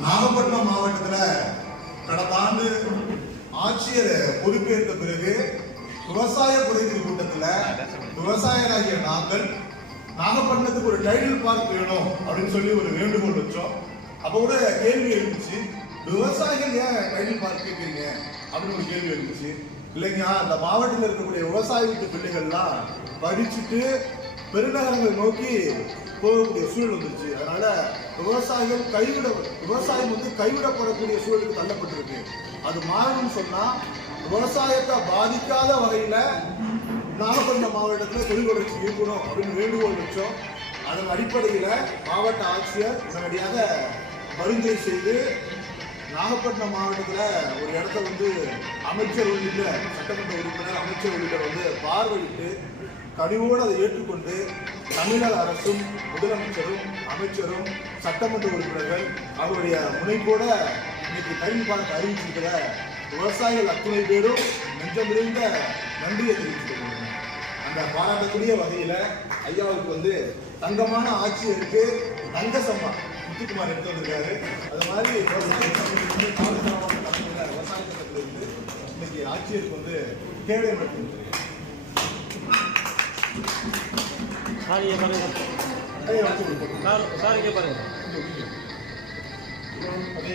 நாகப்பட்டினம் மாவட்டத்தில் கடந்த ஆண்டு ஆட்சியர் பொறுப்பேற்ற பிறகு விவசாய குறைதீர் கூட்டத்தில் விவசாயராகிய நாங்கள் நாகப்பட்டினத்துக்கு ஒரு டைடில் பார்க் வேணும் அப்படின்னு சொல்லி ஒரு வேண்டுகோள் வச்சோம். அப்ப கூட கேள்வி எழுந்துச்சு விவசாயிகள் ஏன் டைடில் பார்க் கேட்குறீங்க? அப்படின்னு ஒரு கேள்வி எழுந்துச்சு. இல்லைங்க அந்த மாவட்டத்தில் இருக்கக்கூடிய விவசாய வீட்டு பிள்ளைகள்லாம் படிச்சுட்டு பெருநகரங்களை நோக்கி போகக்கூடிய சூழல் வந்துருச்சு. அதனால விவசாயிகள் கைவிட விவசாயம் வந்து கைவிடப்படக்கூடிய சூழலுக்கு தள்ளப்பட்டிருக்கு. அது மாறணும்னு சொன்னா விவசாயத்தை பாதிக்காத வகையில நாகப்பட்டினம் மாவட்டத்தில் தொழில் வளர்ச்சி இருக்கணும் அப்படின்னு வேண்டுகோள் வச்சோம். அதன் அடிப்படையில் மாவட்ட ஆட்சியர் உடனடியாக பரிந்துரை செய்து நாகப்பட்டினம் மாவட்டத்தில் ஒரு இடத்த வந்து அமைச்சர் உள்ளிட்ட சட்டமன்ற உறுப்பினர் அமைச்சர் உள்ளிட்ட வந்து பார்வையிட்டு கனிவோடு அதை ஏற்றுக்கொண்டு தமிழக அரசும் முதலமைச்சரும் அமைச்சரும் சட்டமன்ற உறுப்பினர்கள் அவருடைய முனைப்போட இன்னைக்கு கல்வி பார்க்க அறிவிச்சிருக்கிற விவசாயிகள் அத்துணை பேரும் நெஞ்சம் நிறைந்த நன்றியை தெரிவிச்சிருக்கிறாங்க அந்த பாராட்டக்கூடிய வகையில் ஐயாவுக்கு வந்து தங்கமான ஆட்சியருக்கு தங்க சம்பா முத்துக்குமார் எடுத்து வந்திருக்காரு அது மாதிரி விவசாய விவசாய சட்டத்திலிருந்து இன்னைக்கு ஆட்சியருக்கு வந்து கேடயம் எடுத்து சார் இங்கே பாருங்க. ஐயா வச்சு கொடுப்போம் சார் சார் இங்கே பாருங்க. அதே